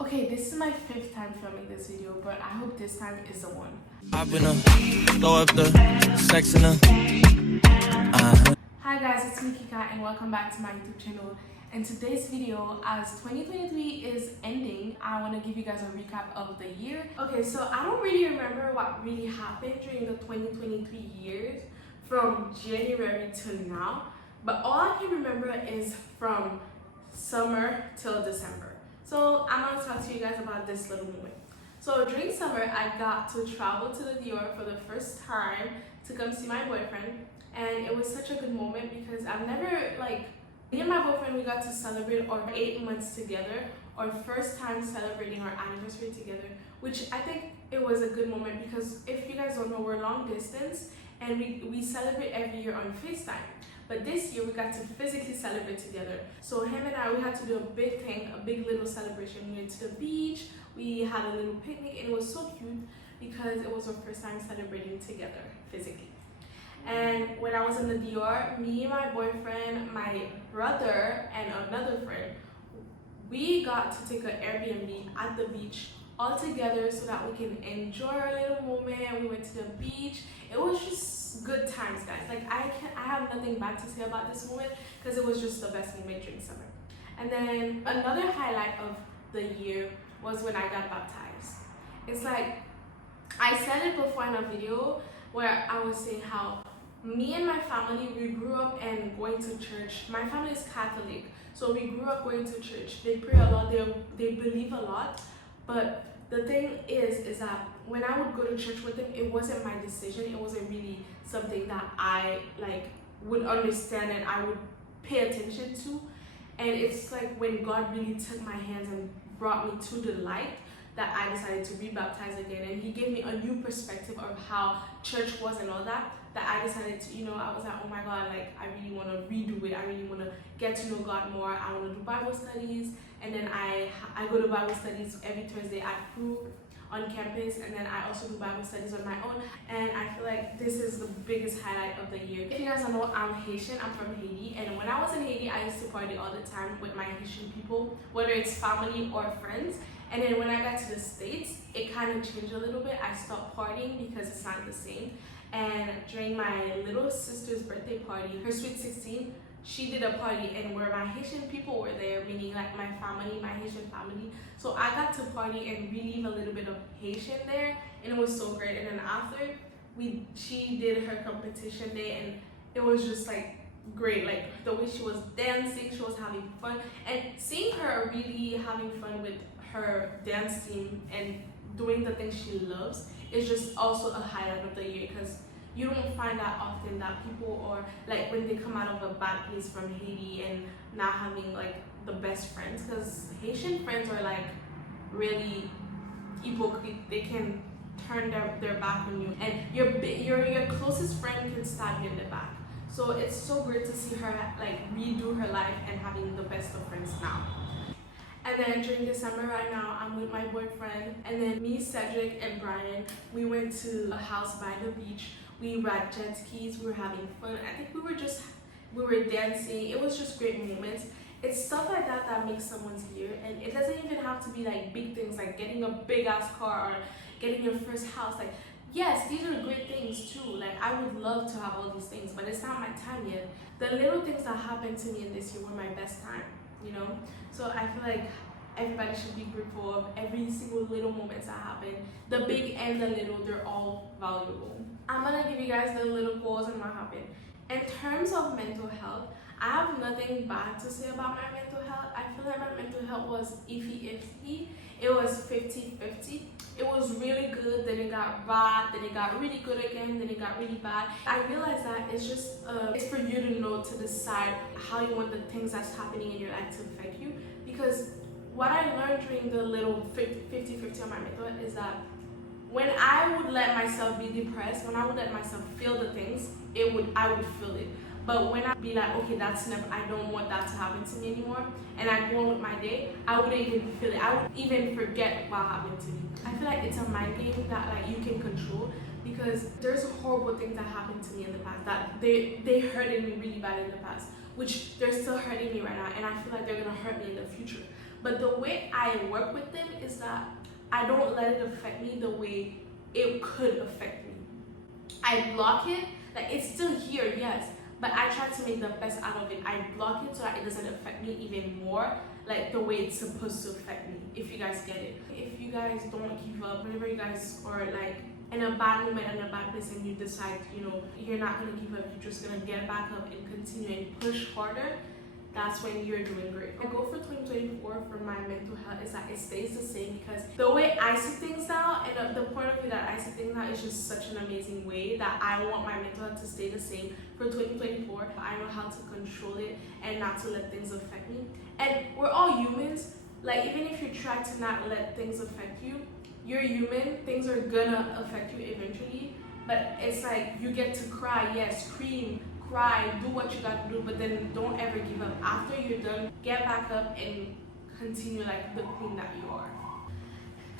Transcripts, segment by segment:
Okay, this is my 5th time filming this video, but I hope this time is the one. I've been throw up the sex in Hi guys, it's me KIKA and welcome back to my YouTube channel. In today's video, as 2023 is ending, I want to give you guys a recap of the year. Okay, so I don't really remember what really happened during the 2023 years from January to now, but all I can remember is from summer till December. So I'm going to talk to you guys about this little moment. So during summer, I got to travel to the Dior for the first time to come see my boyfriend, and it was such a good moment because I've never, me and my boyfriend, we got to celebrate our 8 months together, our first time celebrating our anniversary together, which I think it was a good moment because if you guys don't know, we're long distance and we celebrate every year on FaceTime. But this year we got to physically celebrate together. So him and I, we had to do a big thing, a big little celebration. We went to the beach, we had a little picnic, and it was so cute because it was our first time celebrating together physically. And when I was in the Dior, me, my boyfriend, my brother, and another friend, we got to take an Airbnb at the beach all together so that we can enjoy our little moment. We went to the beach. It was just good times, guys. I have nothing bad to say about this moment because it was just the best moment during summer. And then another highlight of the year was when I got baptized. It's like, I said it before in a video where I was saying how me and my family, we grew up and going to church. My family is Catholic, so we grew up going to church. They pray a lot, they believe a lot. But the thing is that when I would go to church with them, it wasn't my decision. It wasn't really something that I would understand and I would pay attention to. And it's like when God really took my hands and brought me to the light that I decided to be baptized again. And he gave me a new perspective of how church was and all that I decided to, I was like, oh my God, I really want to redo it. I really want to get to know God more. I want to do Bible studies. And then I go to Bible studies every Thursday at Crew on campus, and then I also do Bible studies on my own. And I feel like this is the biggest highlight of the year. If you guys don't know, I'm Haitian. I'm from Haiti, and when I was in Haiti, I used to party all the time with my Haitian people, whether it's family or friends. And then when I got to the States, it kind of changed a little bit. I stopped partying because it's not the same. And during my little sister's birthday party, her sweet 16, she did a party, and where my Haitian people were there, meaning my family, my Haitian family. So I got to party and relieve a little bit of Haitian there, and it was so great. And then after, she did her competition day, and it was just great. The way she was dancing, she was having fun, and seeing her really having fun with her dance team and doing the things she loves is just also a highlight of the year because you don't find that often that people are when they come out of a bad place from Haiti and not having the best friends, because Haitian friends are really hypocrite. They can turn their back on you, and your closest friend can stab you in the back. So it's so great to see her redo her life and having the best of friends now. And then during December right now, I'm with my boyfriend, and then me, Cedric, and Brian, we went to a house by the beach. We ride jet skis, we were having fun. I think we were dancing. It was just great moments. It's stuff like that that makes someone's year, and it doesn't even have to be big things like getting a big ass car or getting your first house. Yes, these are great things too. I would love to have all these things, but it's not my time yet. The little things that happened to me in this year were my best time, So I feel like everybody should be grateful of every single little moments that happen. The big and the little, they're all valuable. I'm gonna give you guys the little goals and what happened. In terms of mental health, I have nothing bad to say about my mental health. I feel like my mental health was iffy. It was 50-50. It was really good, then it got bad, then it got really good again, then it got really bad. I realized that it's just, it's for you to know, to decide how you want the things that's happening in your life to affect you. Because what I learned during the little 50-50 on my mental health is that when I would let myself be depressed, when I would let myself feel the things, I would feel it. But when I'd be like, okay, that's enough, I don't want that to happen to me anymore, and I go on with my day, I wouldn't even feel it. I would even forget what happened to me. I feel like it's a mind game that you can control, because there's horrible things that happened to me in the past that they hurted me really bad in the past, which they're still hurting me right now, and I feel like they're gonna hurt me in the future. But the way I work with them is that I don't let it affect me the way it could affect me. I block it, like it's still here, yes, but I try to make the best out of it. I block it so that it doesn't affect me even more, like the way it's supposed to affect me, if you guys get it. If you guys don't give up, whenever you guys are like in a bad moment, in a bad place, and you decide, you're not gonna give up, you're just gonna get back up and continue and push harder, that's when you're doing great. My goal for 2024 for my mental health is that it stays the same, because the way I see things now and the point of view that I see things now is just such an amazing way that I want my mental health to stay the same for 2024. I know how to control it and not to let things affect me. And we're all humans. Like, even if you try to not let things affect you, you're human. Things are gonna affect you eventually. But it's like, you get to cry, yes, scream, cry, do what you gotta do, but then don't ever give up. After you're done, get back up and continue like the queen that you are.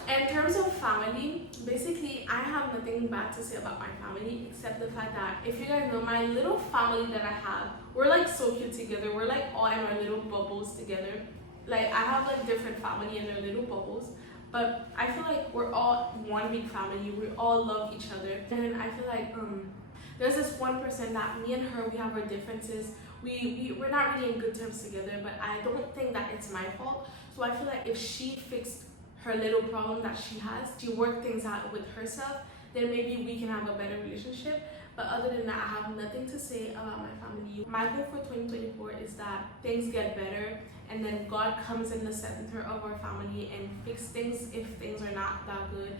In terms of family, basically I have nothing bad to say about my family except the fact that, if you guys know, my little family that I have, we're like so cute together. We're like all in our little bubbles together. Like, I have like different family in their little bubbles, but I feel like we're all one big family. We all love each other. And I feel like there's this one person that me and her, we have our differences. We're not really in good terms together, but I don't think that it's my fault. So I feel like if she fixed her little problem that she has, she worked things out with herself, then maybe we can have a better relationship. But other than that, I have nothing to say about my family. My goal for 2024 is that things get better, and then God comes in the center of our family and fix things if things are not that good.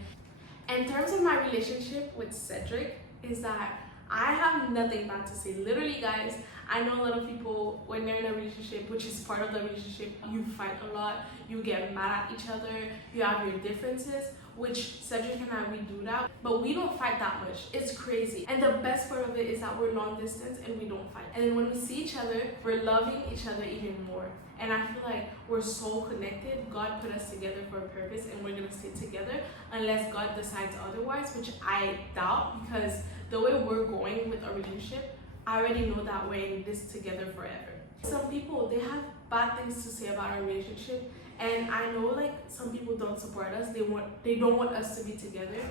In terms of my relationship with Cedric, is that I have nothing bad to say. Literally, guys, I know a lot of people, when they're in a relationship, which is part of the relationship, you fight a lot, you get mad at each other, you have your differences, which Cedric and I, we do that, but we don't fight that much. It's crazy. And the best part of it is that we're long distance and we don't fight. And then when we see each other, we're loving each other even more. And I feel like we're so connected. God put us together for a purpose, and we're gonna stay together unless God decides otherwise, which I doubt, because the way we're going with our relationship, I already know that we're in this together forever. Some people, they have bad things to say about our relationship, and I know like some people don't support us. They don't want us to be together,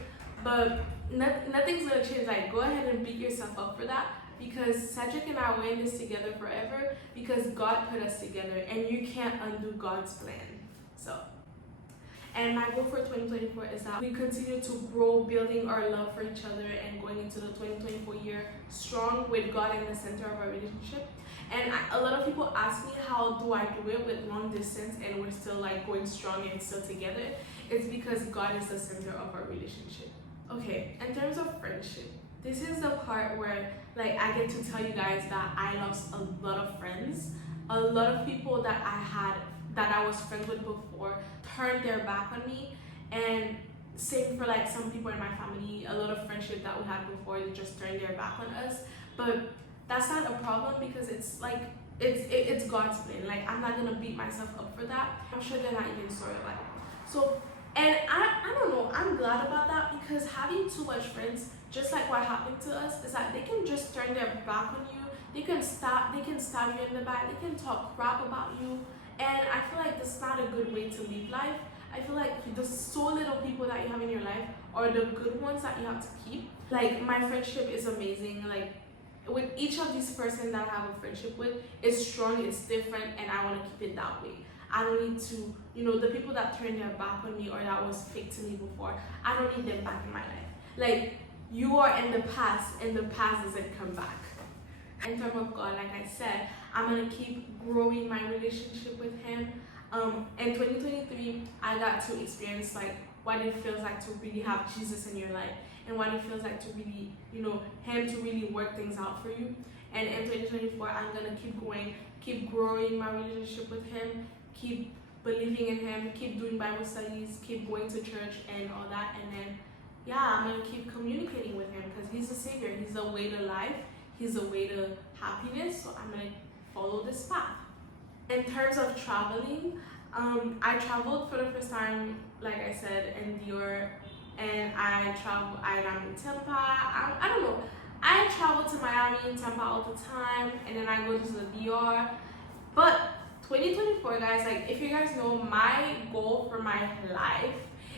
but nothing's gonna change. Like, go ahead and beat yourself up for that, because Cedric and I, we're in this together forever because God put us together, and you can't undo God's plan. So, and my goal for 2024 is that we continue to grow, building our love for each other, and going into the 2024 year strong with God in the center of our relationship. And a lot of people ask me, how do I do it with long distance and we're still like going strong and still together? It's because God is the center of our relationship. Okay, in terms of friendship, this is the part where like I get to tell you guys that I lost a lot of friends. A lot of people that I was friends with before turned their back on me, and same for like some people in my family. A lot of friendship that we had before, they just turned their back on us. But that's not a problem, because it's like it's God's plan. Like, I'm not gonna beat myself up for that. I'm sure they're not even sorry about it. So, and I don't know, I'm glad about that, because having too much friends, just like what happened to us, is that they can just turn their back on you. They can stab you in the back. They can talk crap about you. And I feel like that's not a good way to live life. I feel like the so little people that you have in your life are the good ones that you have to keep. Like, my friendship is amazing. Like, with each of these persons that I have a friendship with, it's strong, it's different, and I want to keep it that way. I don't need to, the people that turned their back on me or that was fake to me before, I don't need them back in my life. Like, you are in the past, and the past doesn't come back. In terms of God, like I said, I'm going to keep growing my relationship with Him. In 2023, I got to experience like what it feels like to really have Jesus in your life, and what it feels like to really, Him to really work things out for you. And in 2024, I'm going to keep going, keep growing my relationship with Him, keep believing in Him, keep doing Bible studies, keep going to church and all that. And then, I'm going to keep communicating with Him, because He's the Savior. He's the way to life. He's the way to happiness. So I'm going to follow this path. In terms of traveling, I traveled for the first time, like I said, in Dior, and I'm in Tampa. I don't know. I travel to Miami and Tampa all the time, and then I go to the DR. But 2024, guys, like if you guys know, my goal for my life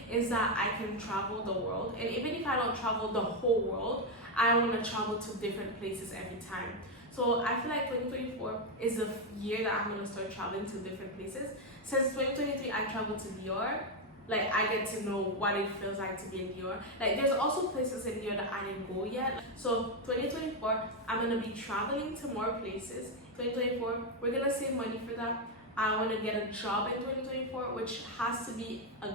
is that I can travel the world, and even if I don't travel the whole world, I want to travel to different places every time. So I feel like 2024 is the year that I'm going to start traveling to different places. Since 2023, I traveled to Dior. Like, I get to know what it feels like to be in Dior. Like, there's also places in Dior that I didn't go yet. So 2024, I'm going to be traveling to more places. 2024, we're going to save money for that. I want to get a job in 2024, which has to be a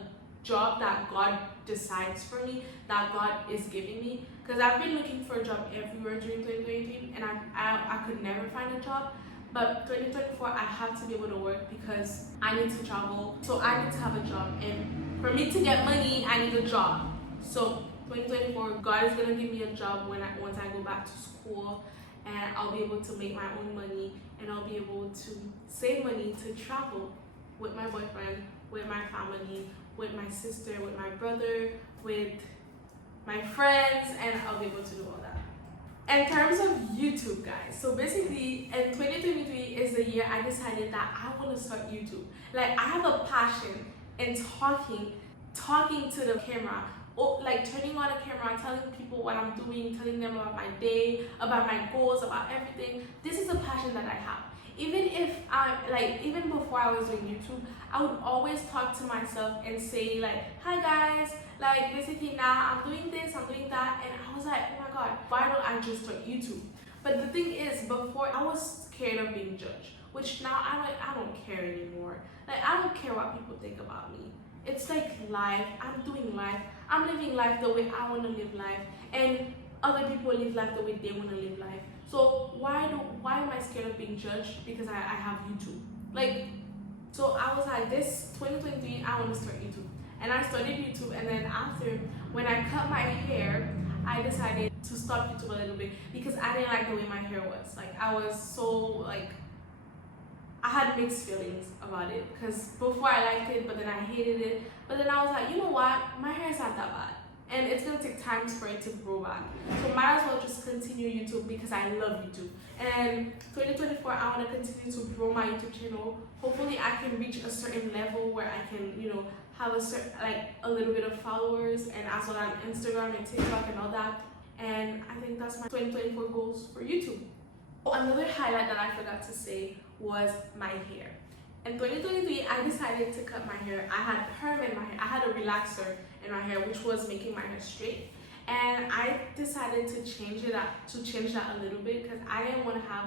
job that God decides for me, that God is giving me. Because I've been looking for a job everywhere during 2023, and I could never find a job. But 2024, I have to be able to work because I need to travel. So I need to have a job. And for me to get money, I need a job. So 2024, God is going to give me a job once I go back to school. And I'll be able to make my own money. And I'll be able to save money to travel with my boyfriend, with my family, with my sister, with my brother, with my friends. And I'll be able to do all that. In terms of YouTube, guys, so basically in 2023 is the year I decided that I want to start YouTube. Like, I have a passion in talking to the camera, or like turning on a camera, telling people what I'm doing, telling them about my day, about my goals, about everything. This is a passion that I have. Even before I was doing YouTube, I would always talk to myself and say like, hi guys, like basically now I'm doing this, I'm doing that, and I was like, oh my god, why don't I just start YouTube? But the thing is, before I was scared of being judged, which now I don't care anymore. Like, I don't care what people think about me. It's like life, I'm doing life, I'm living life the way I want to live life, and other people live life the way they want to live life. So why am I scared of being judged? Because I have YouTube. Like, so I was like, this 2023, I want to start YouTube. And I started YouTube, and then after, when I cut my hair, I decided to stop YouTube a little bit because I didn't like the way my hair was. Like, I was so, like, I had mixed feelings about it because before I liked it, but then I hated it. But then I was like, you know what? My hair is not that bad. And it's going to take time for it to grow back. So might as well just continue YouTube because I love YouTube. And 2024, I want to continue to grow my YouTube channel. Hopefully I can reach a certain level where I can, have a little bit of followers, and as well on Instagram and TikTok and all that. And I think that's my 2024 goals for YouTube. Another highlight that I forgot to say was my hair. In 2023, I decided to cut my hair. I had perm in my hair. I had a relaxer in my hair, which was making my hair straight. And I decided to change that a little bit because I didn't want to have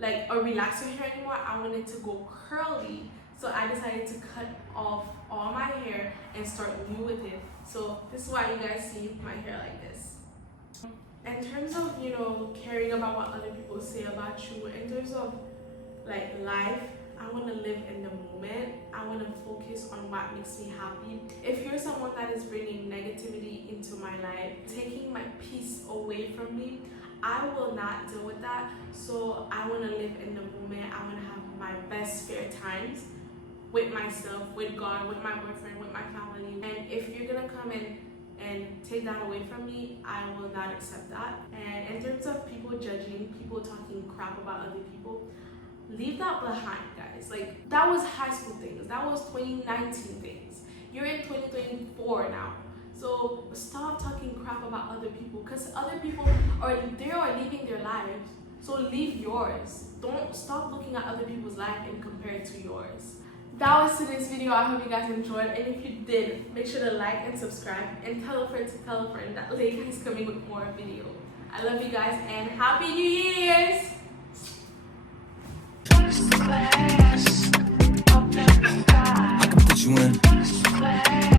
like a relaxer hair anymore. I wanted to go curly. So I decided to cut off all my hair and start new with it. So this is why you guys see my hair like this. In terms of, caring about what other people say about you, in terms of like life, I want to live in the moment. I want to focus on what makes me happy. If you're someone that is bringing negativity into my life, taking my peace away from me, I will not deal with that. So I want to live in the moment. I want to have my best spare times with myself, with God, with my boyfriend, with my family. And if you're going to come in and take that away from me, I will not accept that. And in terms of people judging, people talking crap about other people, leave that behind, guys. Like, that was high school things. That was 2019 things. You're in 2024 now. So stop talking crap about other people, because other people are living their lives. So live yours. Don't stop looking at other people's life and compare it to yours. That was today's video. I hope you guys enjoyed, and if you did, make sure to like and subscribe and tell a friend that Layka is coming with more videos. I love you guys and Happy New Year!